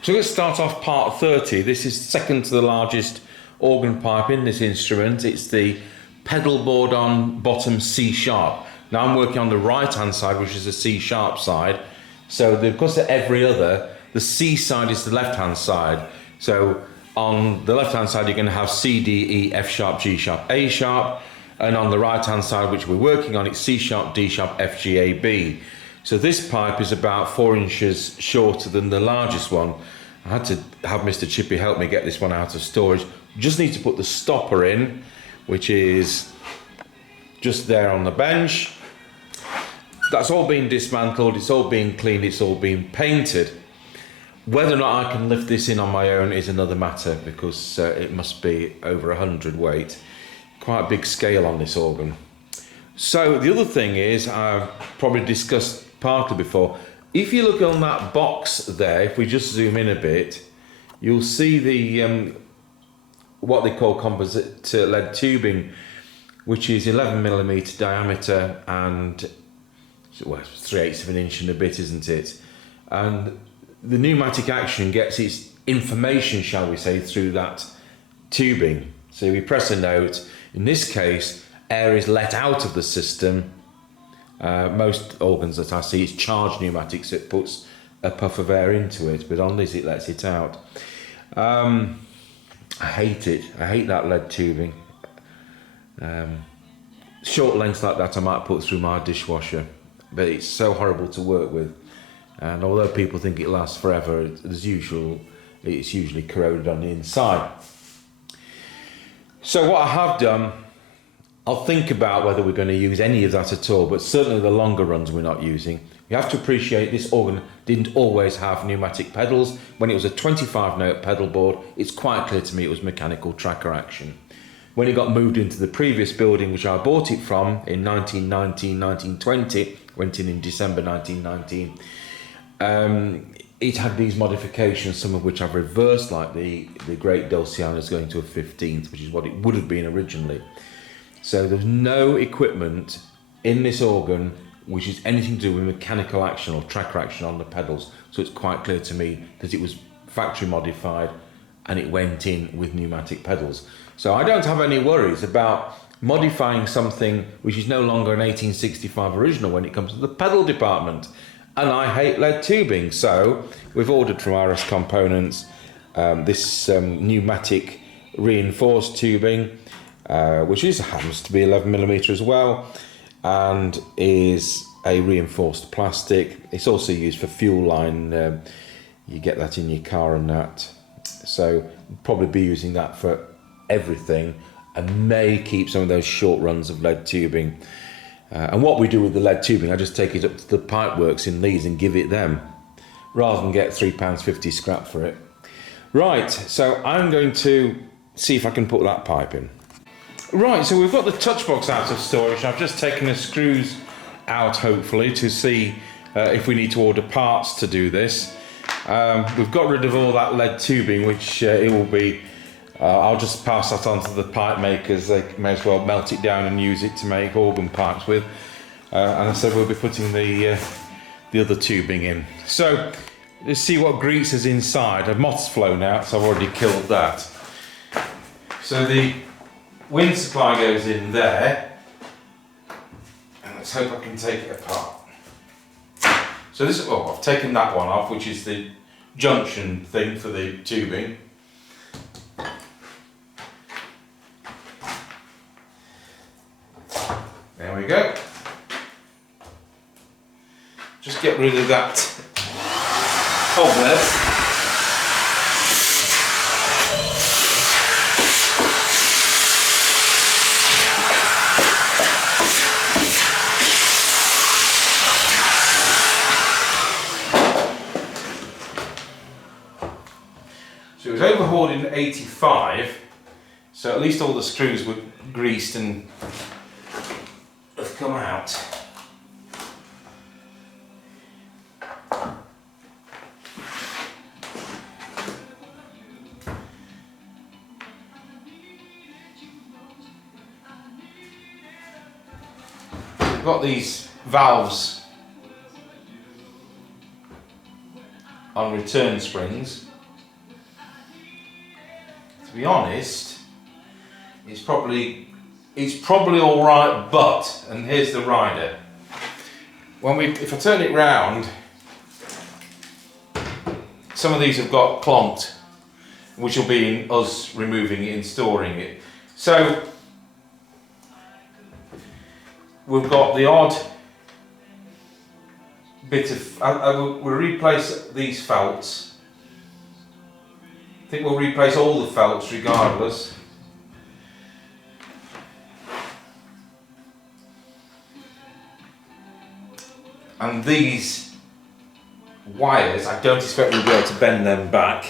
So let's start off part 30. This is second to the largest organ pipe in this instrument. It's the pedal board on bottom C sharp. Now I'm working on the right hand side, which is the C sharp side. So because they're every other, the C side is the left hand side. So on the left hand side you're going to have C, D, E, F sharp, G sharp, A sharp. And on the right hand side, which we're working on, it's C sharp, D sharp, F, G, A, B. So this pipe is about 4 inches shorter than the largest one. I had to have Mr. Chippy help me get this one out of storage. Just need to put the stopper in, which is just there on the bench. That's all been dismantled, it's all been cleaned, it's all been painted. Whether or not I can lift this in on my own is another matter, because it must be over 100 weight. Quite a big scale on this organ. So the other thing is, I've probably discussed partly before, if you look on that box there, if we just zoom in a bit, you'll see the what they call composite lead tubing, which is 11mm diameter and well, 3/8 of an inch and a bit, isn't it? And the pneumatic action gets its information, shall we say, through that tubing. So we press a note. In this case, air is let out of the system. Most organs that I see, it's charged pneumatics, so it puts a puff of air into it, but on this it lets it out. I hate it. I hate that lead tubing. Short lengths like that I might put through my dishwasher, but it's so horrible to work with. And although people think it lasts forever, as usual, it's usually corroded on the inside. So what I have done, I'll think about whether we're going to use any of that at all, but certainly the longer runs we're not using. You have to appreciate this organ didn't always have pneumatic pedals. When it was a 25-note pedal board, it's quite clear to me it was mechanical tracker action. When it got moved into the previous building, which I bought it from in 1919, 1920, went in December 1919, it had these modifications, some of which I've reversed, like the great Dulciana's going to a 15th, which is what it would have been originally. So there's no equipment in this organ which is anything to do with mechanical action or tracker action on the pedals. So it's quite clear to me that it was factory modified and it went in with pneumatic pedals. So I don't have any worries about modifying something which is no longer an 1865 original when it comes to the pedal department. And I hate lead tubing, so we've ordered from RS Components this pneumatic reinforced tubing, which happens to be 11mm as well, and is a reinforced plastic. It's also used for fuel line. You get that in your car and that. So probably be using that for everything, and may keep some of those short runs of lead tubing. And what we do with the lead tubing, I just take it up to the pipe works in Leeds and give it them, rather than get £3.50 scrap for it. Right, so I'm going to see if I can put that pipe in. Right, so we've got the touch box out of storage. I've just taken the screws out, hopefully, to see if we need to order parts to do this. We've got rid of all that lead tubing, which it will be, I'll just pass that on to the pipe makers. They may as well melt it down and use it to make organ pipes with. And I said we'll be putting the other tubing in. So let's see what grease is inside. A moth's flown out, so I've already killed that. So the wind supply goes in there, and let's hope I can take it apart. So this, well, I've taken that one off, which is the junction thing for the tubing. There we go. Just get rid of that cobweb. So it was overhauled in 85, so at least all the screws were greased and have come out. We've got these valves on return springs. To be honest, it's probably all right, but, and here's the rider. If I turn it round, some of these have got clonked, which will be in us removing it and storing it. So we've got the odd bit of, we'll replace these felts. I think we'll replace all the felts regardless. And these wires, I don't expect we'll be able to bend them back.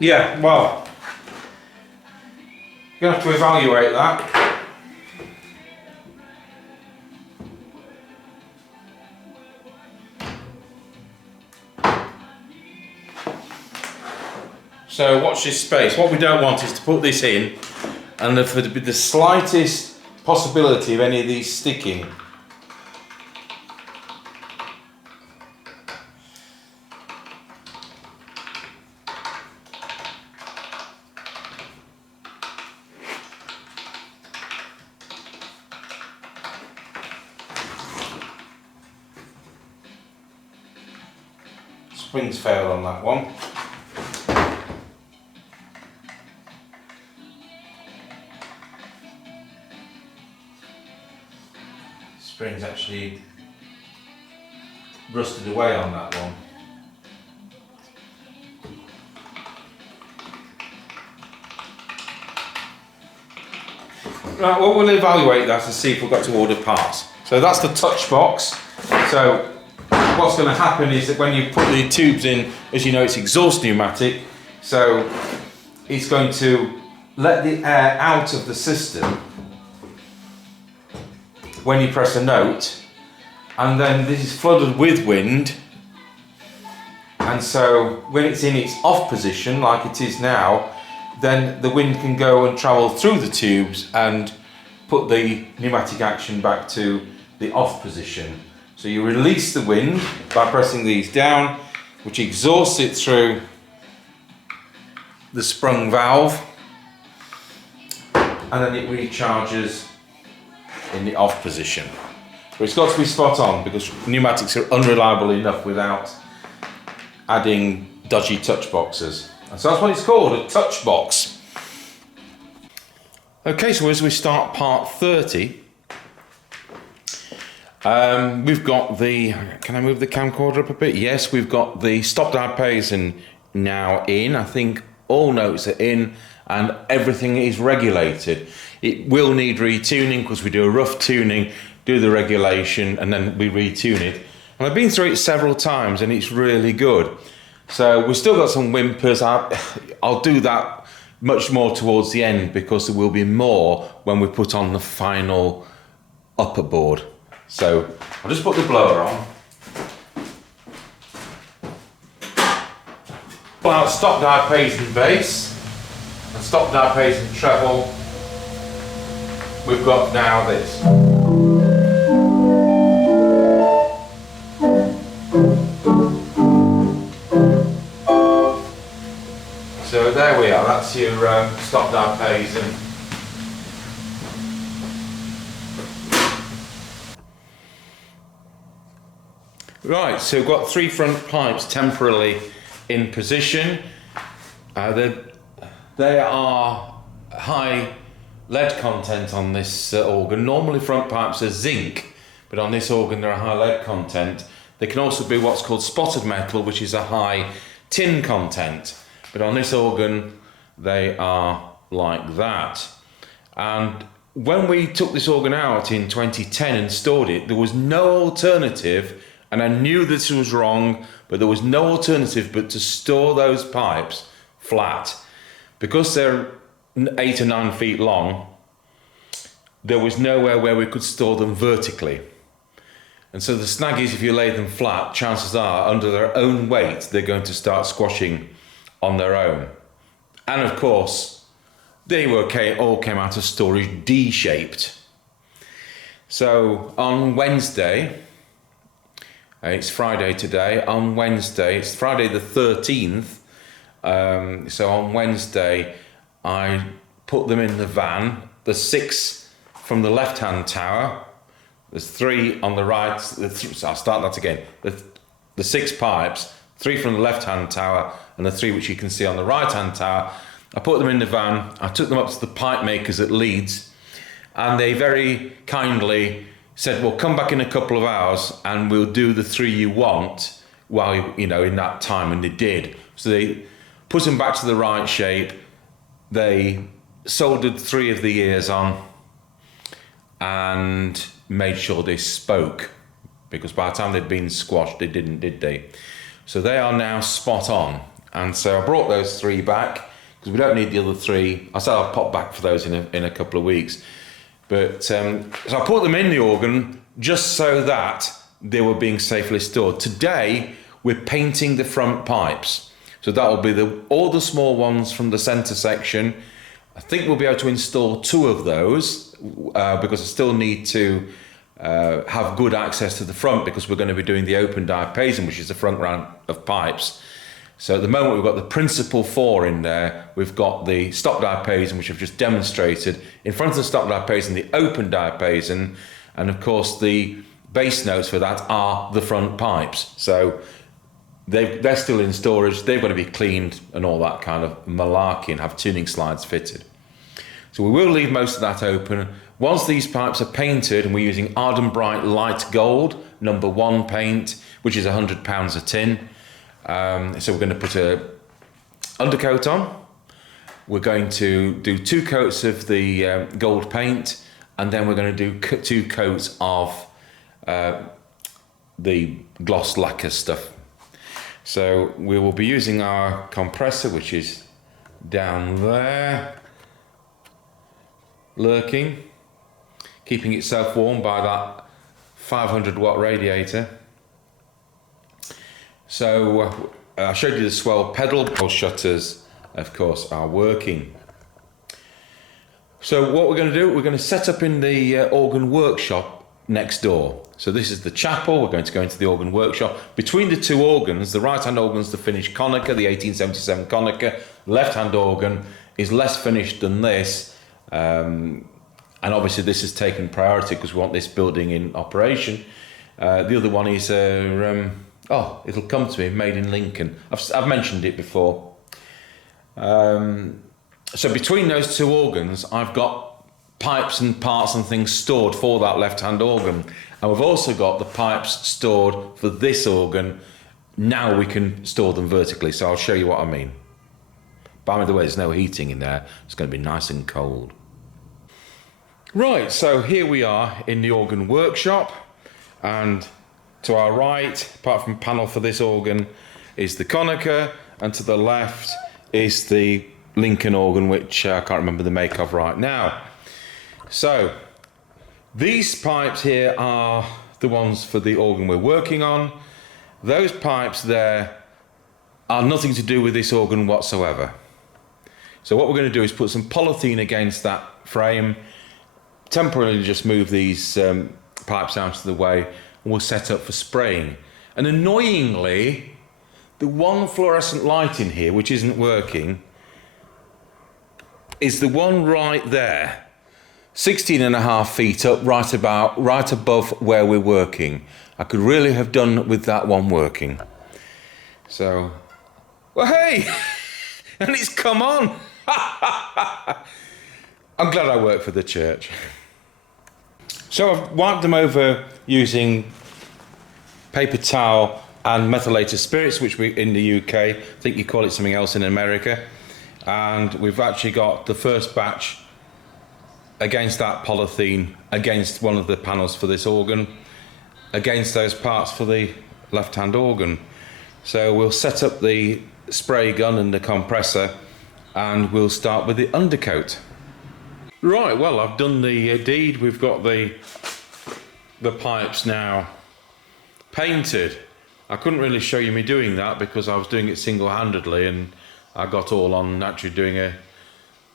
Yeah, well, you're going to have to evaluate that. So watch this space. What we don't want is to put this in and for there to be the slightest possibility of any of these sticking. Springs failed on that one. Springs actually rusted away on that one. Right, well, we'll evaluate that and see if we've got to order parts. So that's the touch box. So what's going to happen is that when you put the tubes in, as you know, it's exhaust pneumatic, so it's going to let the air out of the system when you press a note, and then this is flooded with wind, and so when it's in its off position like it is now, then the wind can go and travel through the tubes and put the pneumatic action back to the off position. So you release the wind by pressing these down, which exhausts it through the sprung valve, and then it recharges in the off position. But it's got to be spot on because pneumatics are unreliable enough without adding dodgy touch boxes. And so that's what it's called, a touch box. Okay, so as we start part 30, we've got the, can I move the camcorder up a bit? Yes, we've got the Stopped Diapason now in. I think all notes are in and everything is regulated. It will need retuning because we do a rough tuning, do the regulation, and then we retune it. And I've been through it several times and it's really good. So we've still got some whimpers. I'll do that much more towards the end because there will be more when we put on the final upper board. So I'll just put the blower on. Pull out Stopped Diapason base and Stopped Diapason treble. We've got now this. So there we are, that's your Stopped Diapason. Right, so we've got three front pipes temporarily in position. They are high lead content on this organ. Normally front pipes are zinc, but on this organ they're a high lead content. They can also be what's called spotted metal, which is a high tin content. But on this organ, they are like that. And when we took this organ out in 2010 and stored it, there was no alternative, and I knew this was wrong, but there was no alternative but to store those pipes flat. Because they're 8 or 9 feet long, there was nowhere where we could store them vertically. And so the snag is if you lay them flat, chances are under their own weight, they're going to start squashing on their own. And of course, they all came out of storage D-shaped. So on Wednesday, it's Friday today, on Wednesday, it's Friday the 13th, so on Wednesday I put them in the van, the 6 from the left-hand tower, there's 3 on the right, I'll start that again, the 6 pipes, 3 from the left-hand tower and the 3 which you can see on the right-hand tower. I put them in the van, I took them up to the pipe makers at Leeds, and they very kindly said, well, come back in a couple of hours and we'll do the 3 you want while, in that time, and they did. So they put them back to the right shape, they soldered 3 of the ears on and made sure they spoke, because by the time they'd been squashed, they didn't, did they? So they are now spot on. And so I brought those 3 back, because we don't need the other 3. I said I'll pop back for those in a couple of weeks. But so I put them in the organ just so that they were being safely stored. Today, we're painting the front pipes. So that will be all the small ones from the centre section. I think we'll be able to install 2 of those because I still need to have good access to the front, because we're going to be doing the Open Diapason, which is the front round of pipes. So at the moment we've got the principal 4 in there, we've got the Stopped Diapason, which I've just demonstrated, in front of the Stopped Diapason, the Open Diapason, and of course the base notes for that are the front pipes. So they're still in storage, they've got to be cleaned and all that kind of malarkey, and have tuning slides fitted. So we will leave most of that open. Once these pipes are painted, and we're using Arden Bright Light Gold, number 1 paint, which is £100 a tin. So we're going to put a undercoat on. We're going to do 2 coats of the gold paint, and then we're going to do 2 coats of the gloss lacquer stuff. So we will be using our compressor, which is down there, lurking, keeping itself warm by that 500 watt radiator. So I showed you the swell pedal. All shutters, of course, are working. So what we're going to do, we're going to set up in the organ workshop next door. So this is the chapel, we're going to go into the organ workshop. Between the 2 organs, the right-hand organ's the finished Konica, the 1877 Konica. Left-hand organ is less finished than this. And obviously this has taken priority because we want this building in operation. The other one is it'll come to me, made in Lincoln. I've mentioned it before. So between those 2 organs, I've got pipes and parts and things stored for that left-hand organ. And we've also got the pipes stored for this organ. Now we can store them vertically, so I'll show you what I mean. By the way, there's no heating in there. It's going to be nice and cold. Right, so here we are in the organ workshop, and to our right, apart from panel for this organ, is the Konica, and to the left is the Lincoln organ, which I can't remember the make of right now. So these pipes here are the ones for the organ we're working on. Those pipes there are nothing to do with this organ whatsoever. So what we're going to do is put some polythene against that frame, temporarily just move these pipes out of the way, and we'll set up for spraying. And annoyingly, the one fluorescent light in here, which isn't working, is the one right there, 16.5 feet up, right above where we're working. I could really have done with that one working. So, well, hey, and it's come on. I'm glad I work for the church. So I've wiped them over using paper towel and methylated spirits, which we in the UK, I think you call it something else in America. And we've actually got the first batch against that polythene, against one of the panels for this organ, against those parts for the left-hand organ. So we'll set up the spray gun and the compressor, and we'll start with the undercoat. Right, well, I've done the deed. We've got the pipes now painted. I couldn't really show you me doing that because I was doing it single-handedly, and I got all on actually doing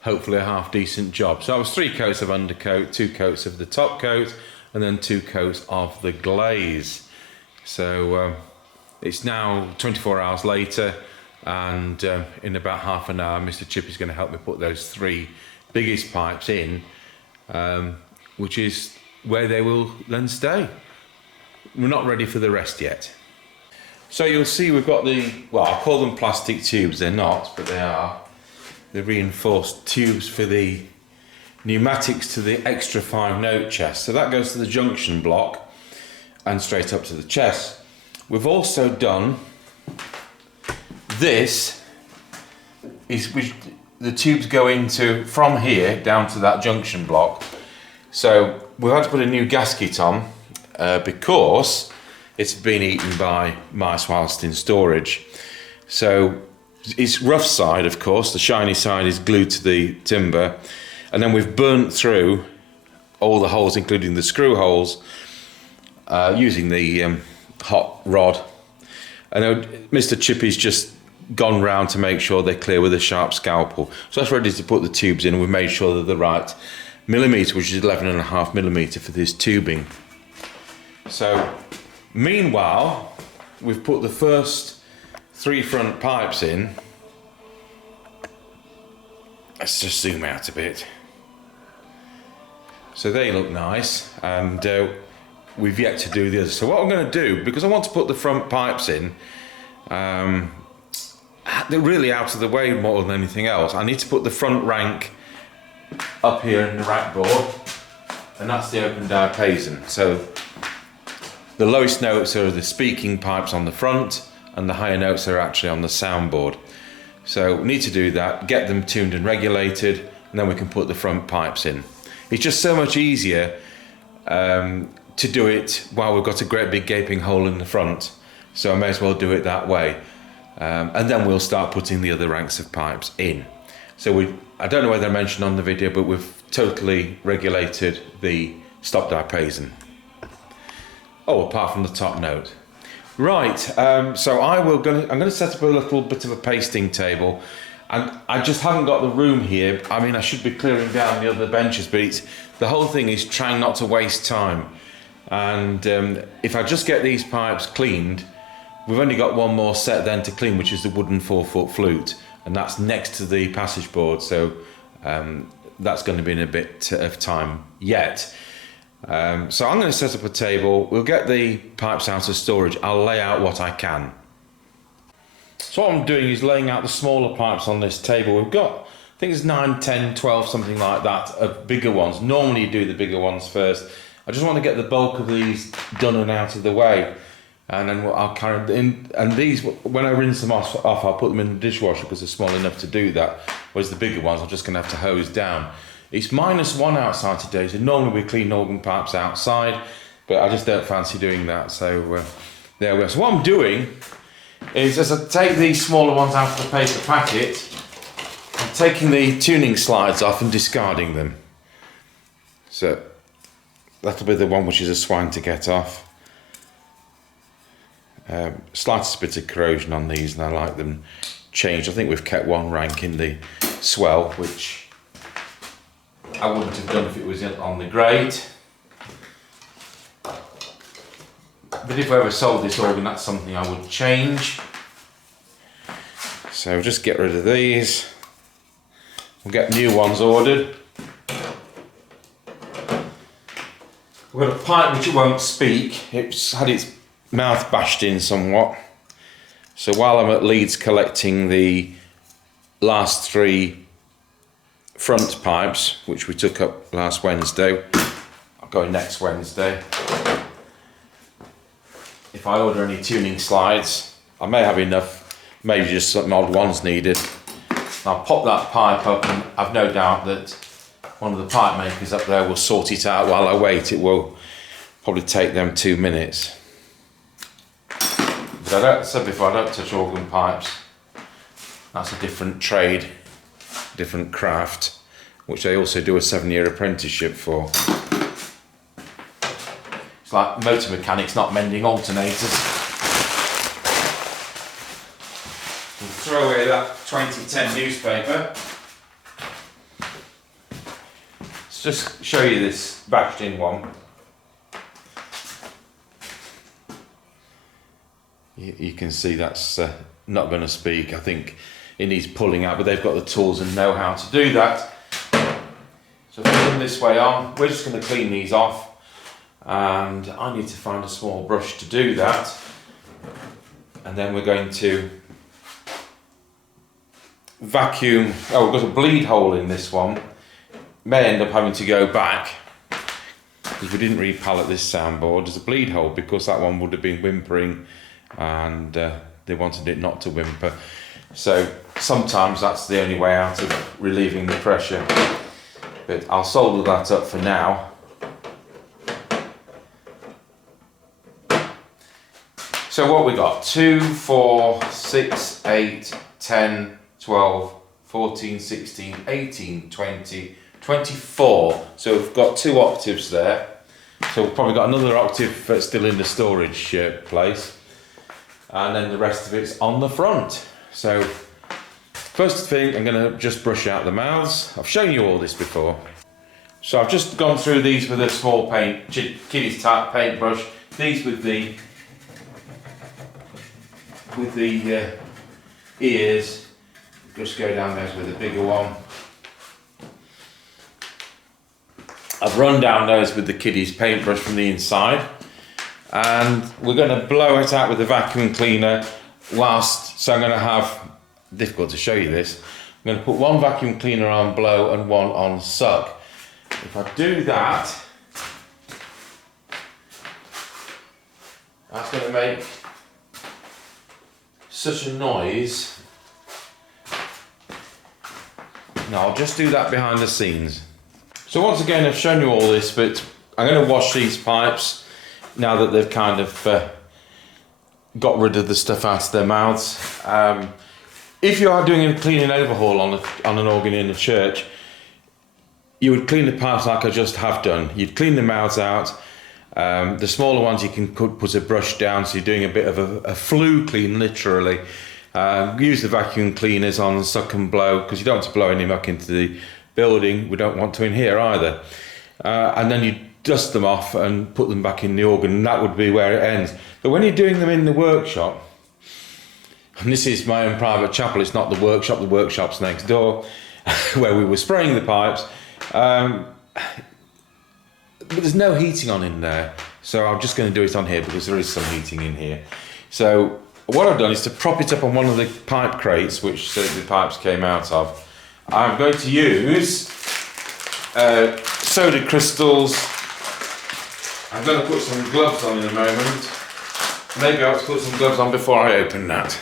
hopefully a half decent job. So I was 3 coats of undercoat, 2 coats of the top coat, and then 2 coats of the glaze. So it's now 24 hours later, and in about half an hour Mr. Chip is going to help me put those 3 biggest pipes in, which is where they will then stay. We're not ready for the rest yet. So you'll see we've got well, I call them plastic tubes, they're not, but they are the reinforced tubes for the pneumatics to the extra fine note chest. So that goes to the junction block and straight up to the chest. We've also done this, which the tubes go into from here down to that junction block. So we've had to put a new gasket on because it's been eaten by mice whilst in storage. So it's rough side, of course, the shiny side is glued to the timber, and then we've burnt through all the holes, including the screw holes, using the hot rod. And Mr. Chippy's just gone round to make sure they're clear with a sharp scalpel. So that's ready to put the tubes in, and we've made sure they're the right millimetre, which is 11.5 millimetre for this tubing. So meanwhile, we've put the first 3 front pipes in. Let's just zoom out a bit. So they look nice, and we've yet to do the others. So what I'm going to do, because I want to put the front pipes in, they're really out of the way more than anything else. I need to put the front rank up here in the rack board, and that's the Open Diapason. So the lowest notes are the speaking pipes on the front, and the higher notes are actually on the soundboard. So we need to do that, get them tuned and regulated, and then we can put the front pipes in. It's just so much easier to do it while we've got a great big gaping hole in the front. So I may as well do it that way. And then we'll start putting the other ranks of pipes in. So I don't know whether I mentioned on the video, but we've totally regulated the Stopped Diapason. Oh, apart from the top note. Right, so I'm going to set up a little bit of a pasting table, and I just haven't got the room here. I mean, I should be clearing down the other benches, but the whole thing is trying not to waste time. And if I just get these pipes cleaned, we've only got one more set then to clean, which is the wooden 4-foot flute, and that's next to the passage board, so that's going to be in a bit of time yet. So I'm going to set up a table, we'll get the pipes out of storage, I'll lay out what I can. So what I'm doing is laying out the smaller pipes on this table. We've got, I think it's 9, 10, 12, something like that, of bigger ones. Normally you do the bigger ones first. I just want to get the bulk of these done and out of the way. And then I'll carry them in, and these, when I rinse them off, I'll put them in the dishwasher because they're small enough to do that. Whereas the bigger ones, I'm just going to have to hose down. It's -1 outside today, so normally we clean organ pipes outside, but I just don't fancy doing that, so there we are. So what I'm doing is, as I take these smaller ones out of the paper packet, I'm taking the tuning slides off and discarding them. So that'll be the one which is a swine to get off. Slightest bit of corrosion on these, and I like them changed. I think we've kept one rank in the swell, which I wouldn't have done if it was on the grate. But if I ever sold this organ, that's something I would change. So just get rid of these. We'll get new ones ordered. We've got a pipe which it won't speak. It's had its mouth bashed in somewhat. So while I'm at Leeds collecting the last 3 front pipes, which we took up last Wednesday, I'll go next Wednesday. If I order any tuning slides, I may have enough, maybe just some odd ones needed. I'll pop that pipe up, and I've no doubt that one of the pipe makers up there will sort it out while I wait. It will probably take them 2 minutes. But I said before, I don't touch organ pipes. That's a different trade, different craft, which they also do a 7-year apprenticeship for. It's like motor mechanics not mending alternators. We'll throw away that 2010 newspaper. Let's just show you this batched in one. You can see that's not going to speak. I think it needs pulling out, but they've got the tools and know how to do that. So if we come this way on, we're just going to clean these off, and I need to find a small brush to do that, and then we're going to vacuum. Oh, we've got a bleed hole in this one. May end up having to go back because we didn't repallet this soundboard. There's a bleed hole because that one would have been whimpering, and they wanted it not to whimper. So sometimes that's the only way out of relieving the pressure. But I'll solder that up for now. So what we got? 2, 4, 6, 8, 10, 12, 14, 16, 18, 20, 24. So we've got 2 octaves there. So we've probably got another octave still in the storage place. And then the rest of it's on the front. So first thing, I'm going to just brush out the mouths. I've shown you all this before. So I've just gone through these with a small kiddie's type paintbrush. These with the ears. Just go down those with a bigger one. I've run down those with the kiddie's paintbrush from the inside. And we're going to blow it out with the vacuum cleaner whilst, so I'm going to have, difficult to show you this, I'm going to put one vacuum cleaner on blow and one on suck. If I do that, that's going to make such a noise. No, I'll just do that behind the scenes. So once again, I've shown you all this, but I'm going to wash these pipes now that they've kind of got rid of the stuff out of their mouths. If you are doing a cleaning overhaul on an organ in a church, you would clean the pipes like I just have done. You'd clean the mouths out. The smaller ones you can put a brush down, so you're doing a bit of a flue clean, literally. Use the vacuum cleaners on suck and blow, because you don't want to blow any muck into the building. We don't want to in here either. And then you dust them off and put them back in the organ, and that would be where it ends. But when you're doing them in the workshop, and this is my own private chapel, it's not the workshop's next door, where we were spraying the pipes, but there's no heating on in there, so I'm just going to do it on here because there is some heating in here. So what I've done is to prop it up on one of the pipe crates, which the pipes came out of. I'm going to use soda crystals. I'm going to put some gloves on in a moment. Maybe I'll put some gloves on before I open that.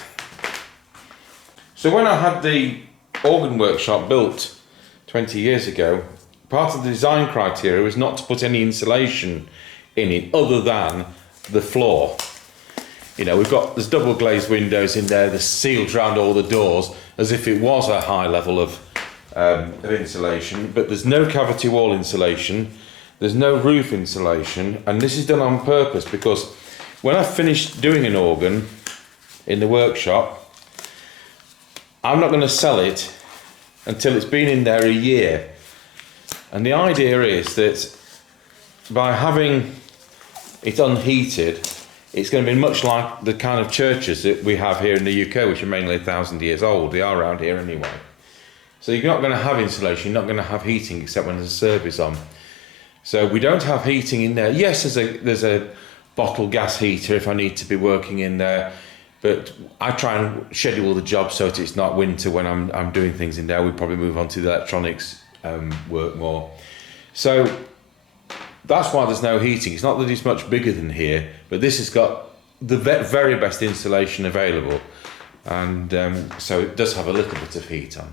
So when I had the organ workshop built 20 years ago, part of the design criteria was not to put any insulation in it other than the floor. You know, there's double glazed windows in there, they're sealed around all the doors as if it was a high level of insulation, but there's no cavity wall insulation, there's no roof insulation, and this is done on purpose because when I finish doing an organ in the workshop, I'm not going to sell it until it's been in there a year. And the idea is that by having it unheated, it's going to be much like the kind of churches that we have here in the UK, which are mainly 1,000 years old. They are around here anyway. So you're not going to have insulation, you're not going to have heating except when there's a service on. So we don't have heating in there. Yes, there's a bottle gas heater if I need to be working in there, but I try and schedule the job so that it's not winter when I'm doing things in there. We probably move on to the electronics work more. So that's why there's no heating. It's not that it's much bigger than here, but this has got the very best insulation available, and so it does have a little bit of heat on.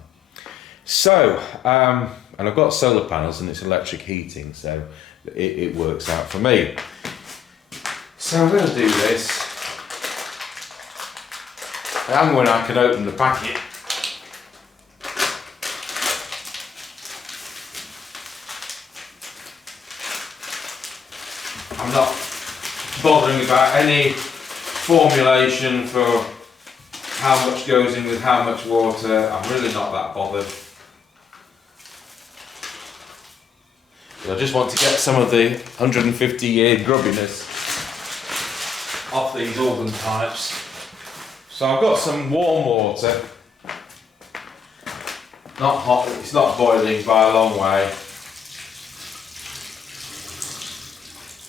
So, and I've got solar panels and it's electric heating, so it works out for me. So I'm going to do this, and when I can open the packet. I'm not bothering about any formulation for how much goes in with how much water. I'm really not that bothered. But I just want to get some of the 150-year grubbiness off these organ pipes. So I've got some warm water. Not hot, it's not boiling by a long way.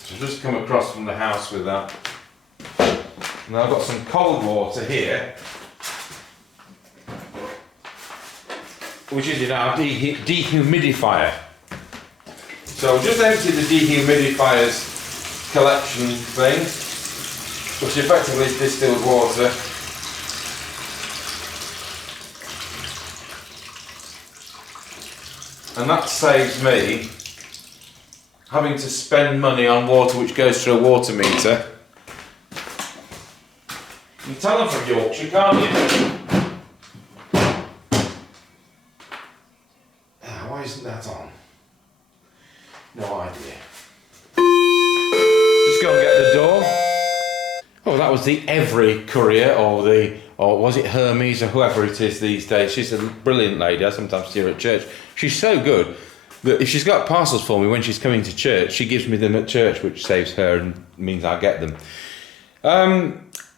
So I've just come across from the house with that. And I've got some cold water here, which is in our dehumidifier. So I've just emptied the dehumidifier's collection thing, which effectively is distilled water. And that saves me having to spend money on water which goes through a water meter. You can tell I'm from Yorkshire, can't you? Why isn't that on? No idea. Just go and get the door. Oh, that was the Every courier, or was it Hermes, or whoever it is these days. She's a brilliant lady. I sometimes see her at church. She's so good that if she's got parcels for me when she's coming to church, she gives me them at church, which saves her and means I get them.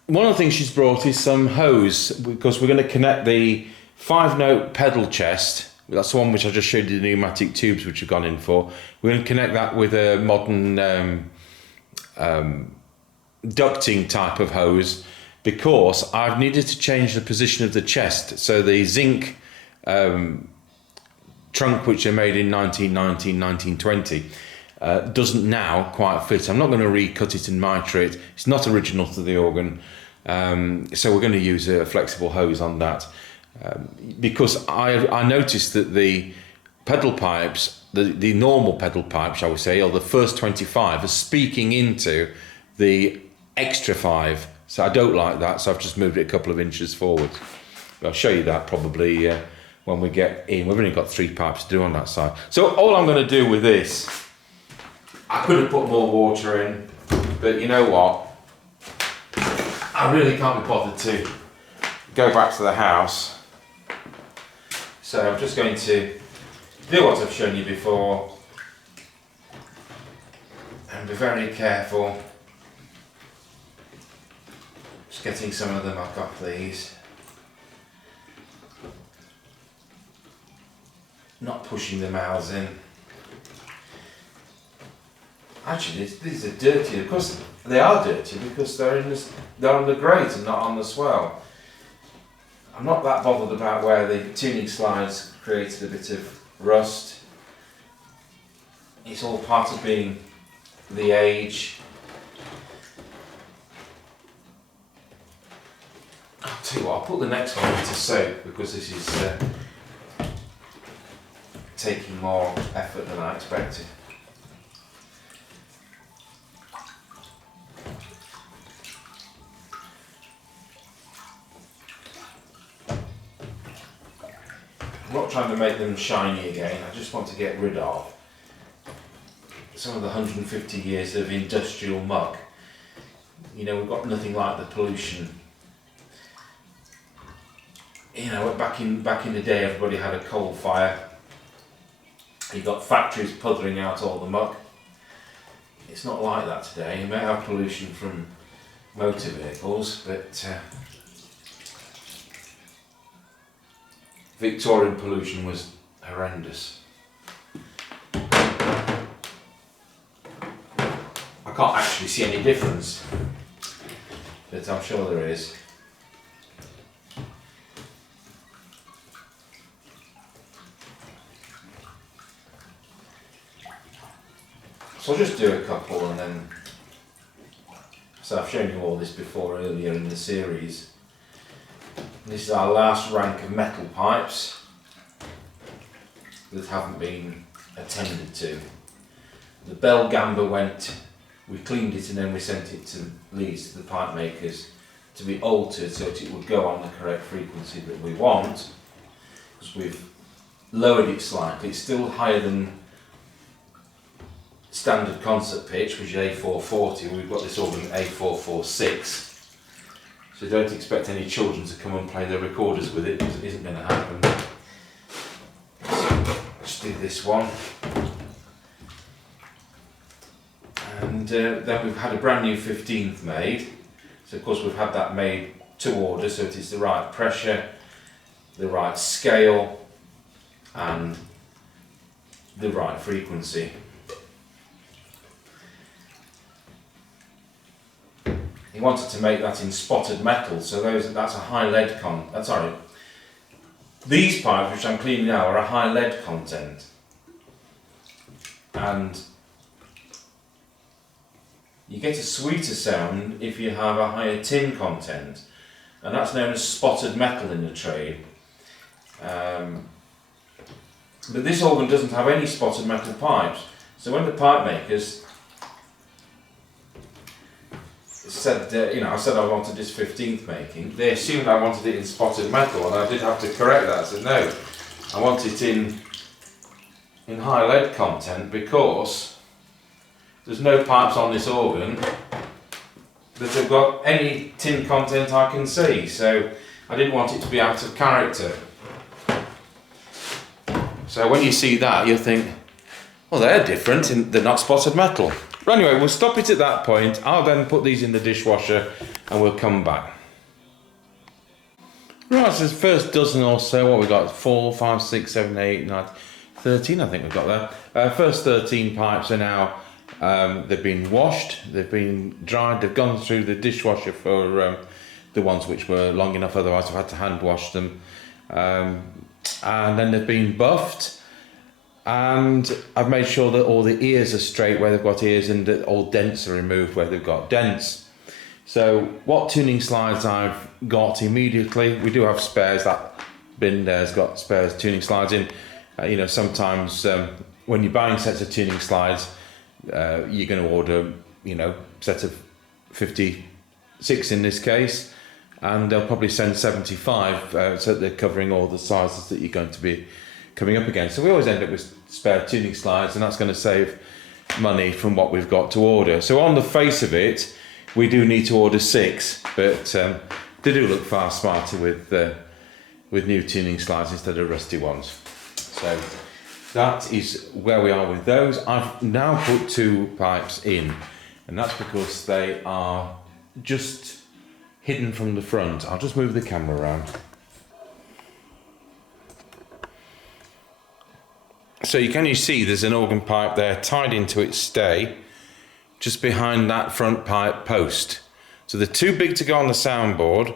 One of the things she's brought is some hose, because we're going to connect the 5-note pedal chest. That's the one which I just showed you the pneumatic tubes which have gone in for. We're going to connect that with a modern ducting type of hose, because I've needed to change the position of the chest. So the zinc trunk, which are made in 1919, 1920, doesn't now quite fit. I'm not going to recut it and mitre it. It's not original to the organ. So we're going to use a flexible hose on that. Because I noticed that the pedal pipes, the normal pedal pipe, shall we say, or the first 25 are speaking into the extra 5. So I don't like that, so I've just moved it a couple of inches forward. I'll show you that probably when we get in. We've only got 3 pipes to do on that side. So all I'm going to do with this, I could have put more water in, but you know what? I really can't be bothered to go back to the house. So I'm just going to do what I've shown you before and be very careful. Just getting some of the muck off these. Not pushing the mouths in. Actually, these are dirty. Of course, they are dirty because they're on the grate and not on the swell. I'm not that bothered about where the tuning slides created a bit of rust. It's all part of being the age. I'll tell you what, I'll put the next one into soak because this is taking more effort than I expected. I'm not trying to make them shiny again, I just want to get rid of some of the 150 years of industrial muck. You know, we've got nothing like the pollution. You know, back in the day everybody had a coal fire. You've got factories puthering out all the muck. It's not like that today. You may have pollution from motor vehicles, but Victorian pollution was horrendous. I can't actually see any difference, but I'm sure there is. So I'll just do a couple and then, so I've shown you all this before earlier in the series. This is our last rank of metal pipes that haven't been attended to. The bell gamber went, we cleaned it and then we sent it to Leeds, to the pipe makers, to be altered so that it would go on the correct frequency that we want, because we've lowered it slightly. It's still higher than standard concert pitch, which is A440. We've got this organ at A446. So don't expect any children to come and play their recorders with it, because it isn't going to happen. Let's do this one. And then we've had a brand new 15th made. So of course we've had that made to order, so it is the right pressure, the right scale, and the right frequency. He wanted to make that in spotted metal, so that's a high lead these pipes which I'm cleaning now are a high lead content, and you get a sweeter sound if you have a higher tin content, and that's known as spotted metal in the trade. But this organ doesn't have any spotted metal pipes, so when the pipe makers said, I said I wanted this 15th making, they assumed I wanted it in spotted metal, and I did have to correct that. I said no, I want it in high lead content, because there's no pipes on this organ that have got any tin content I can see, so I didn't want it to be out of character. So when you see that, you think, well, they're different, they're not spotted metal. But anyway, we'll stop it at that point. I'll then put these in the dishwasher and we'll come back. Right, so the first dozen or so, what we got? 4, 5, 6, 7, 8, 9, 13 I think we've got there. First 13 pipes are now, they've been washed, they've been dried, they've gone through the dishwasher for the ones which were long enough, otherwise I've had to hand wash them. And then they've been buffed, and I've made sure that all the ears are straight where they've got ears, and that all dents are removed where they've got dents. So what tuning slides I've got immediately, we do have spares. That bin there's got spares tuning slides in. Sometimes when you're buying sets of tuning slides, you're going to order, set of 56 in this case, and they'll probably send 75, so that they're covering all the sizes that you're going to be coming up against. So we always end up with spare tuning slides, and that's going to save money from what we've got to order. So on the face of it, we do need to order 6, but they do look far smarter with new tuning slides instead of rusty ones. So that is where we are with those. I've now put 2 pipes in, and that's because they are just hidden from the front. I'll just move the camera around. So you see there's an organ pipe there tied into its stay just behind that front pipe post. So they're too big to go on the soundboard,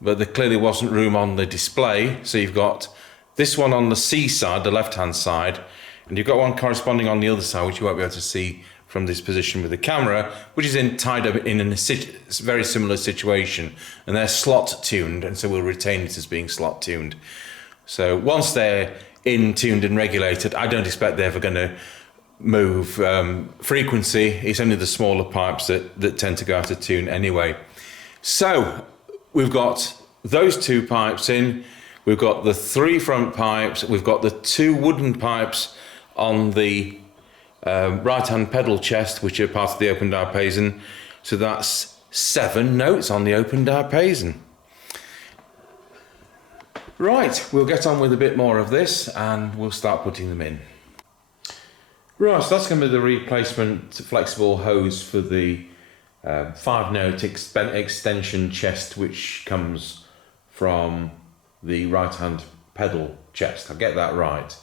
but there clearly wasn't room on the display. So you've got this one on the C side, the left hand side, and you've got one corresponding on the other side, which you won't be able to see from this position with the camera, which is tied up in a very similar situation, and they're slot tuned, and so we'll retain it as being slot tuned. So once they're in tuned and regulated, I don't expect they're ever going to move frequency. It's only the smaller pipes that tend to go out of tune anyway. So we've got those 2 pipes in, we've got the 3 front pipes, we've got the 2 wooden pipes on the right hand pedal chest, which are part of the Open Diapason. So that's 7 notes on the Open Diapason. Right, we'll get on with a bit more of this and we'll start putting them in. Right, so that's going to be the replacement flexible hose for the 5-note extension chest, which comes from the right hand pedal chest. I'll get that right.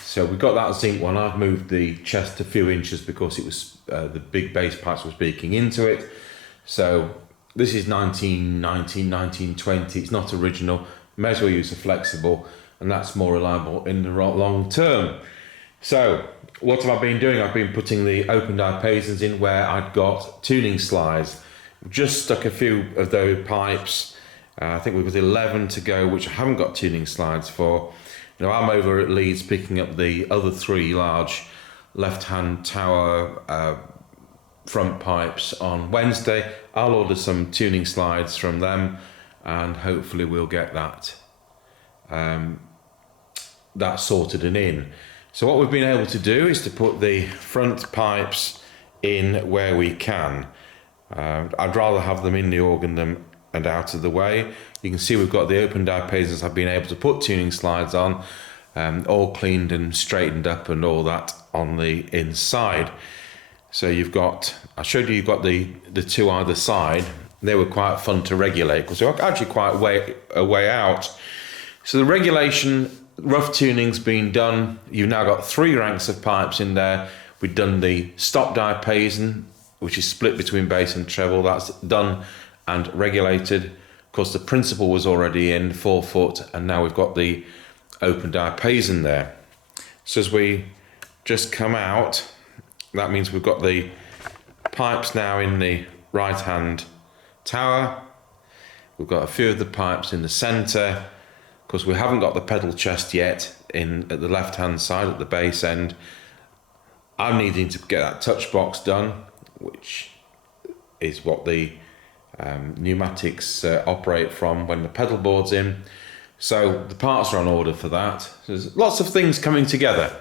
So we've got that zinc one. I've moved the chest a few inches because it was the big bass pipes was beaking into it. So this is 1919, 1920. It's not original. May as well use a flexible, and that's more reliable in the long term. So what have I been doing? I've been putting the Open Diapasons in where I've got tuning slides. Just stuck a few of those pipes. I think we've got 11 to go, which I haven't got tuning slides for. Now I'm over at Leeds picking up the other 3 large left-hand tower front pipes on Wednesday. I'll order some tuning slides from them, and hopefully we'll get that sorted and in. So what we've been able to do is to put the front pipes in where we can. I'd rather have them in the organ than and out of the way. You can see we've got the open diapasons I've been able to put tuning slides on, all cleaned and straightened up and all that on the inside. So you've got, I showed you, you've got the two either side. They were quite fun to regulate because they were actually quite a way out. So the regulation, rough tuning's been done. You've now got 3 ranks of pipes in there. We've done the Stopped Diapason, which is split between bass and treble. That's done and regulated. Of course, the principal was already in 4 foot, and now we've got the Open Diapason there. So as we just come out, that means we've got the pipes now in the right hand tower. We've got a few of the pipes in the centre. Of course, we haven't got the pedal chest yet at the left hand side at the bass end. I'm needing to get that touch box done, which is what the pneumatics operate from when the pedal board's in. So the parts are on order for that. There's lots of things coming together.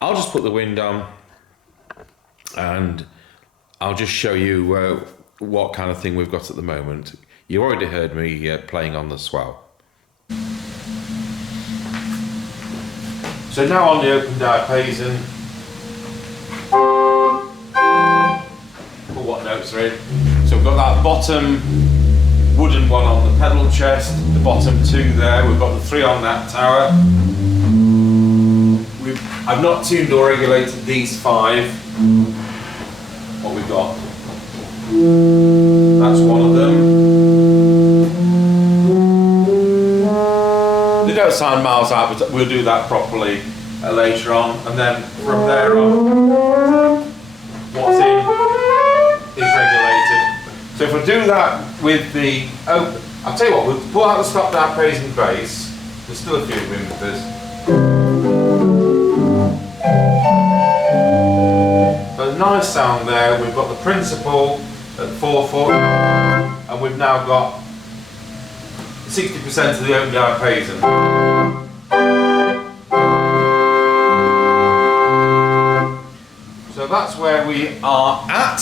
I'll just put the wind on and I'll just show you what kind of thing we've got at the moment. You already heard me playing on the swell. So now on the Open Diapason, for what notes are in. So we've got that bottom wooden one on the pedal chest, the bottom 2 there, we've got the 3 on that tower. I've not tuned or regulated these 5. What we've got. That's one of them. They don't sound miles out, but we'll do that properly later on. And then from there on, what's in is regulated. So if we do that with the open, I'll tell you what, we'll pull out the Stopped Diapason bass. There's still a few wind with this. So a nice sound there. We've got the principal at 4 foot, and we've now got 60% of the Open Diapason. So that's where we are at.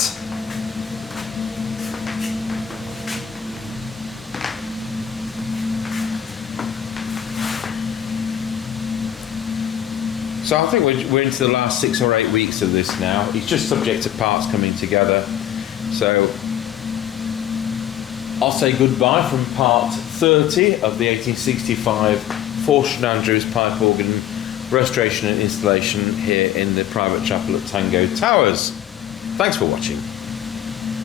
So I think we're into the last 6 or 8 weeks of this now. It's just subject to parts coming together. So I'll say goodbye from part 30 of the 1865 Forster Andrews pipe organ restoration and installation here in the private chapel at Tango Towers. Thanks for watching.